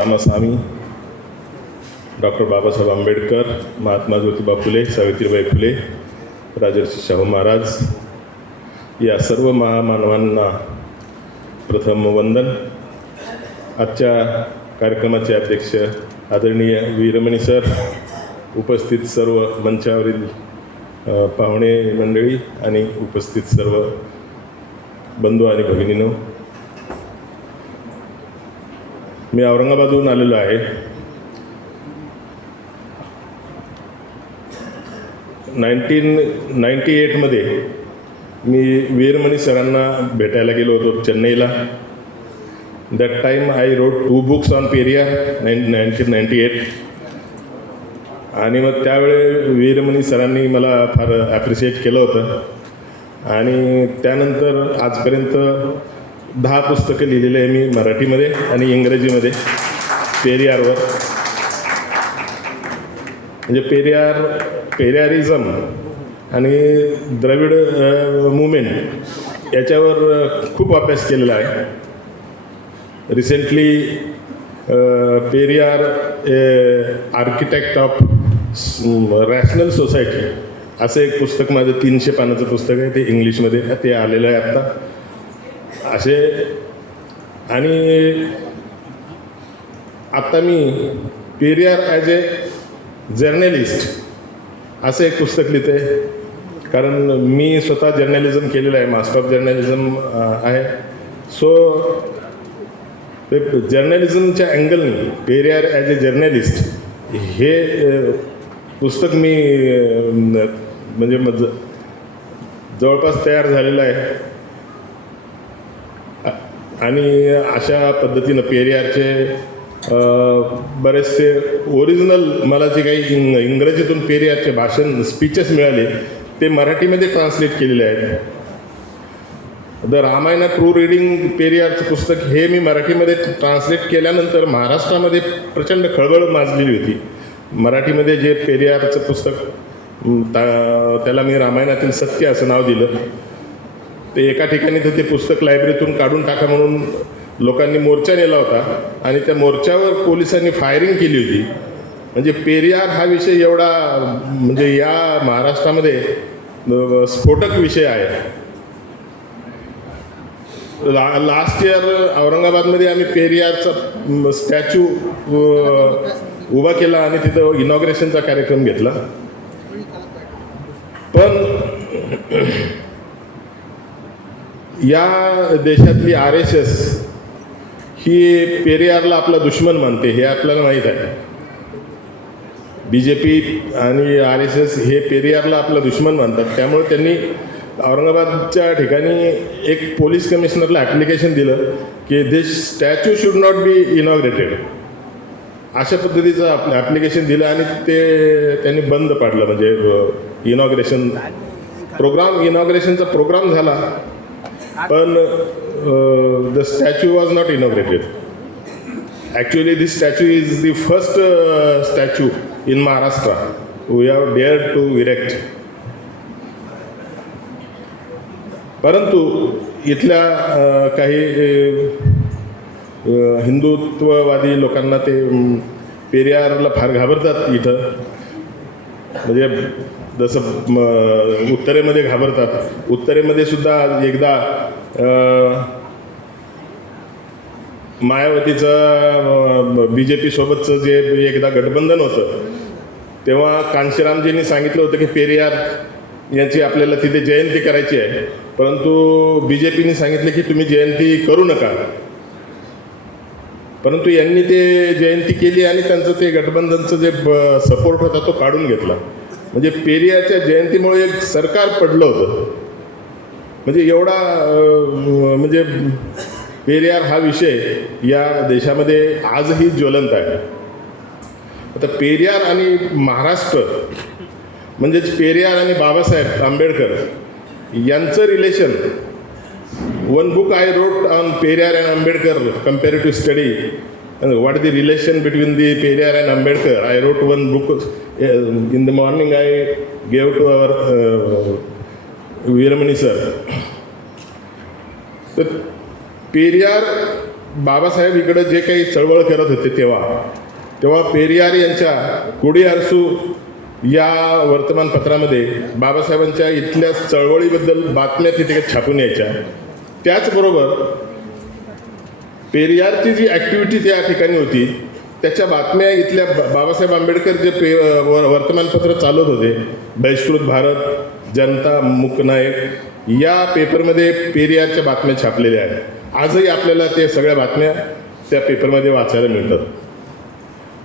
Ramaswamy, doctor Babasaheb Ambedkar, Mahatma Jyotiba Phule, Savitribai Phule, Rajarshi Shahu Maharaj या सर्व महामानवांना प्रथम वंदन. आजच्या कार्यक्रमाचे अध्यक्ष आदरणीय वीरमणी सर, उपस्थित सर्व मंचावरील पाहुणे मंडळी आणि उपस्थित सर्व बंधू आणि भगिनींनो, मी औरंगाबादहून आलेलो आहे. 1998मध्ये मी वीरमणी सरांना भेटायला गेलो होतो चेन्नईला. That time I wrote 2 books on Periyar 1998. आणि मग त्यावेळी वीरमणी सरांनी मला फार ॲप्रिशिएट केलं होतं. आणि त्यानंतर आजपर्यंत 10 पुस्तकं लिहिलेली आहे मी मराठीमध्ये आणि इंग्रजीमध्ये पेरियारवर. म्हणजे पेरियारिझम आणि द्रविड मुवमेंट याच्यावर खूप अभ्यास केलेला आहे. Recently Periyar architect of rational society असं एक पुस्तक, माझं 300 पानाचं पुस्तक आहे. ते इंग्लिशमध्ये ते आलेलं आहे आत्ता. असे आणि आत्ता मी पेरियार ॲज ए जर्नलिस्ट असं एक पुस्तक लिहिते. कारण मी स्वतः जर्नलिझम केलेलं आहे, मास्टर ऑफ जर्नलिझम आहे. सो ते जर्नलिझमच्या अँगलने पेरियार ॲज ए जर्नलिस्ट हे पुस्तक मी म्हणजे जवळपास तयार झालेलं आहे. आणि अशा पद्धतीनं पेरियारचे बरेचसे ओरिजिनल मला जे काही इंग्रजीतून पेरियारचे भाषण स्पीचेस मिळाले ते मराठीमध्ये ट्रान्सलेट केलेले आहेत. द रामायण ट्रू रीडिंग पेरियारचं पुस्तक हे मी मराठीमध्ये ट्रान्सलेट केल्यानंतर महाराष्ट्रामध्ये प्रचंड खळबळ माजलेली होती. मराठीमध्ये जे पेरियारचं पुस्तक त्याला मी रामायणातील सत्य असं नाव दिलं. ते एका ठिकाणी तर ते पुस्तक लायब्ररीतून काढून टाका म्हणून लोकांनी मोर्चा नेला होता आणि त्या मोर्चावर पोलिसांनी फायरिंग केली होती. म्हणजे पेरियार हा विषय एवढा म्हणजे या महाराष्ट्रामध्ये स्फोटक विषय आहे. लास्ट इयर औरंगाबादमध्ये आम्ही पेरियारचा स्टॅच्यू उभा केला आणि तिथं इनॉग्रेशनचा कार्यक्रम घेतला. पण या देशातली RSS ही पेरियारला आपला दुश्मन मानते हे आपल्याला माहीत आहे. BJP आणि RSS हे पेरियारला आपला दुश्मन मानतात. त्यामुळे त्यांनी औरंगाबादच्या ठिकाणी एक पोलीस कमिशनरला ॲप्लिकेशन दिलं की this statue should not be inaugurated अशा पद्धतीचं ॲप्लिकेशन दिलं आणि ते त्यांनी बंद पाडलं. म्हणजे इनॉग्रेशनचा प्रोग्राम झाला पण the statue was not inaugurated. Actually, this statue is the first statue in Maharashtra we have dared to erect. परंतु इथल्या काही हिंदुत्ववादी लोकांना ते पेरियारला फार घाबरतात. इथं म्हणजे जसं उत्तरेमध्ये घाबरतात. उत्तरेमध्ये सुद्धा एकदा मायावतीचं BJP सोबतचं जे एकदा गठबंधन होतं तेव्हा कांशीरामजींनी सांगितलं होतं की पेरियार यांची आपल्याला तिथे जयंती करायची आहे. परंतु BJPने सांगितलं की तुम्ही जयंती करू नका. परंतु यांनी ते जयंती केली आणि त्यांचं ते गठबंधनचं जे सपोर्ट होता तो काढून घेतला. म्हणजे पेरियारच्या जयंतीमुळे एक सरकार पडलं होतं. म्हणजे एवढा म्हणजे पेरियार हा विषय या देशामध्ये आजही ज्वलंत आहे. आता पेरियार आणि महाराष्ट्र म्हणजेच पेरियार आणि बाबासाहेब आंबेडकर यांचं relation. One book I rot on Periyar and Ambedkar comparative study. What is the relation between the Periyar and Ambedkar? I wrote one book in the morning. I gave to our Veeramani sir. तर पेरियार बाबासाहेब इकडं जे काही चळवळ करत होते तेव्हा पेरियार यांच्या कोडी अरसू या वर्तमानपत्रामध्ये बाबासाहेबांच्या इथल्या चळवळीबद्दल बातम्या तिथे छापून यायच्या. त्याचबरोबर पेरियारची जी ॲक्टिव्हिटी त्या ठिकाणी होती त्याच्या बातम्या इथल्या बाबासाहेब आंबेडकर जे वर्तमानपत्र चालवत होते, बहिष्कृत भारत, जनता, मूकनायक या पेपरमध्ये पेरियारच्या बातम्या छापलेल्या आहेत. आजही आपल्याला ते सगळ्या बातम्या त्या पेपरमध्ये वाचायला मिळतात.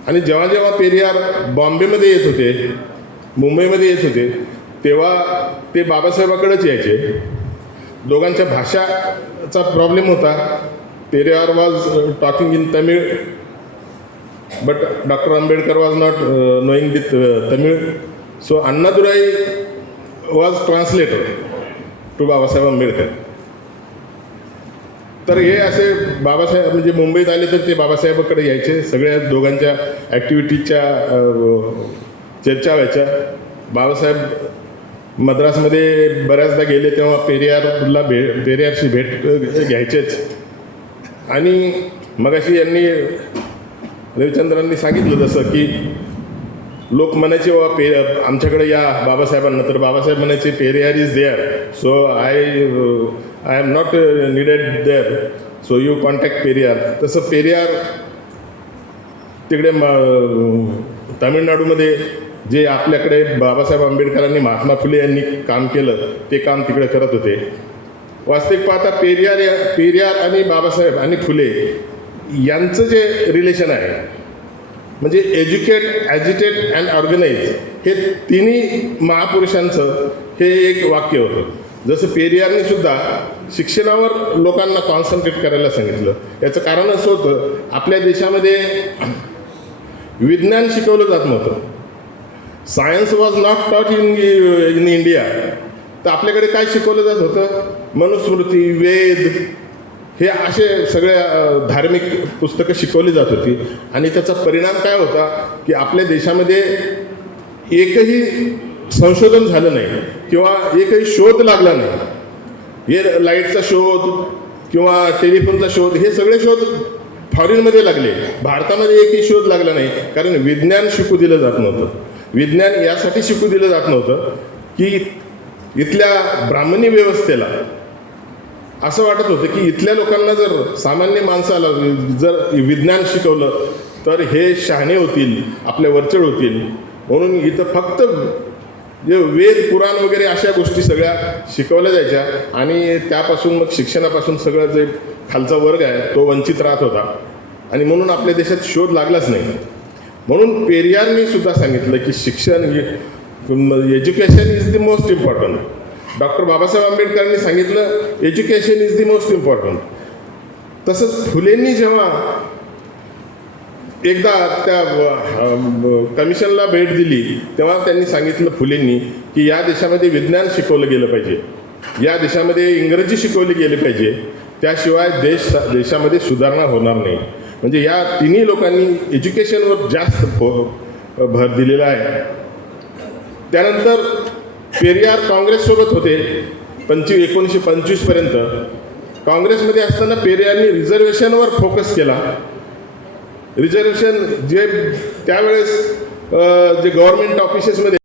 आणि जेव्हा जेव्हा पेरियार बॉम्बेमध्ये येत होते, मुंबईमध्ये येत होते, तेव्हा ते बाबासाहेबाकडेच यायचे. दोघांच्या भाषाचा प्रॉब्लेम होता. Periyar was talking in Tamil, but doctor Ambedkar was not knowing with Tamil. So Annadurai was translator to Babasaheb Ambedkar. तर हे असे बाबासाहेब म्हणजे मुंबईत आले तर ते बाबासाहेबाकडे यायचे. सगळ्या दोघांच्या ॲक्टिव्हिटीजच्या चर्चा व्हायच्या. बाबासाहेब मद्रासमध्ये बऱ्याचदा गेले तेव्हा पेरियारशी भेट घ्यायचेच. आणि मगाशी यांनी रविचंद्रांनी सांगितलं जसं की लोक म्हणायचे बाबा आमच्याकडे या बाबासाहेबांना, तर बाबासाहेब म्हणायचे Periyar is there, so I am not needed there, so you contact Periyar. तसं पेरियार तिकडे तामिळनाडूमध्ये जे आपल्याकडे बाबासाहेब आंबेडकरांनी महात्मा फुले यांनी काम केलं ते काम तिकडे करत होते. वास्तविक पाहता पेरियार आणि बाबासाहेब आणि फुले यांचं जे रिलेशन आहे म्हणजे एज्युकेट, ॲजिटेट अँड ऑर्गनाईज, हे तिन्ही महापुरुषांचं हे एक वाक्य होतं. जसं पेरियारने सुद्धा शिक्षणावर लोकांना कॉन्सन्ट्रेट करायला सांगितलं. याचं कारण असं होतं, आपल्या देशामध्ये विज्ञान शिकवलं जात नव्हतं. Science was not taught in India. तर आपल्याकडे काय शिकवलं जात होतं? मनुस्मृती, वेद, हे असे सगळ्या धार्मिक पुस्तकं शिकवली जात होती. आणि त्याचा परिणाम काय होता की आपल्या देशामध्ये एकही संशोधन झालं नाही किंवा एकही शोध लागला नाही. हे लाईटचा शोध किंवा टेलिफोनचा शोध, हे सगळे शोध फॉरेनमध्ये लागले. भारतामध्ये एकही शोध लागला नाही. कारण विज्ञान शिकू दिलं जात नव्हतं. विज्ञान यासाठी शिकू दिलं जात नव्हतं की इथल्या ब्राह्मणी व्यवस्थेला असं वाटत होतं की इथल्या लोकांना जर सामान्य माणसाला जर विज्ञान शिकवलं तर हे शहाणे होतील, आपले वरचढ होतील. म्हणून इथं फक्त जे वेद, पुराण वगैरे अशा गोष्टी सगळ्या शिकवल्या जायच्या. आणि त्यापासून मग शिक्षणापासून सगळं जे खालचा वर्ग आहे तो वंचित राहत होता. आणि म्हणून आपल्या देशात शोध लागलाच नाही. म्हणून पेरियारनी सुद्धा सांगितलं की शिक्षण, education is the most important. Doctor Babasaheb आंबेडकरांनी सांगितलं education is the most important. तसंच फुलेंनी जेव्हा एकदा त्या कमिशनला भेट दिली तेव्हा त्यांनी सांगितलं फुलेंनी की या देशामध्ये विज्ञान शिकवलं गेलं पाहिजे, या देशामध्ये इंग्रजी शिकवली गेली पाहिजे, त्याशिवाय देशामध्ये सुधारणा होणार नाही. म्हणजे या तिन्ही लोकांनी एज्युकेशनवर जास्त भर दिलेला आहे. त्यानंतर पेरियार काँग्रेससोबत होते 1925पर्यंत. काँग्रेसमध्ये असताना पेरियारनी रिझर्वेशनवर फोकस केला. रिझर्वेशन जे त्यावेळेस जे गव्हर्नमेंट ऑफिसेसमध्ये